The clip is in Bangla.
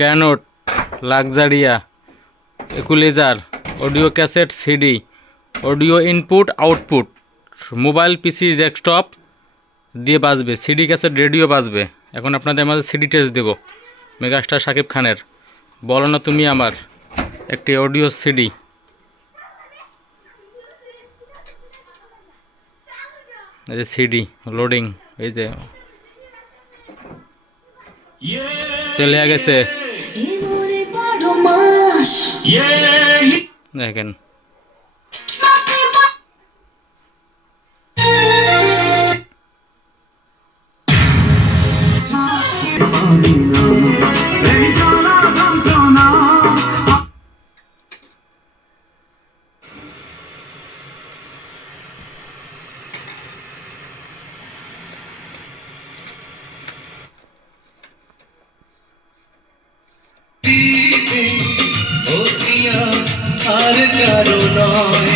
ক্যানোট, লাক্সারিয়া, equalizer, audio cassette, CD, audio input output, mobile PC desktop দিয়ে বাজবে, সিডি ক্যাসেট রেডিও বাজবে। এখন আপনাদের মাঝে সিডি টেস্ট দেব মেগাস্টার শাকিব খানের বলো না তুমি আমার, একটি অডিও সিডি। এই যে সিডি লোডিং, এই যে চলে গেছে দেখেন। আর কারো নয়